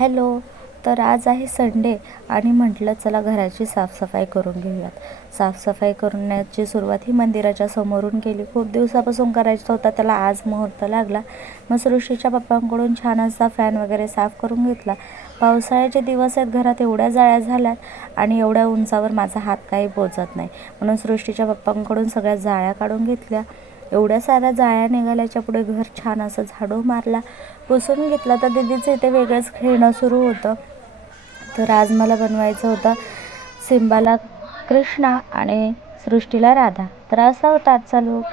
Hello. तर आज आहे संडे आणि म्हटलं चला घराची साफसफाई करून घेऊयात. साफसफाई करण्याची सुरुवात ही मंदिराच्या समोरून केली. खूप दिवसापासून करायचा होता, त्याला आज मुहूर्त लागला. मग सृष्टीच्या पप्पांकडून छान असा फॅन वगैरे साफ करून घेतला. पावसाळ्याचे दिवस आहेत, घरात एवढ्या जाळ्या झाल्यात आणि एवढ्या उंचावर माझा हात काही पोचत नाही, म्हणून सृष्टीच्या पप्पांकडून सगळ्या जाळ्या काढून घेतल्या. एवढ्या साऱ्या जाळ्या निघाल्याच्या पुढे घर छान असं झाडू मारला, पुसून घेतला. तर दीदीचं इथे वेगळंच खेळणं सुरू होतं. तर आज मला बनवायचं होतं सिम्बाला कृष्णा आणि सृष्टीला राधा. तर असा होता आजचा लूक.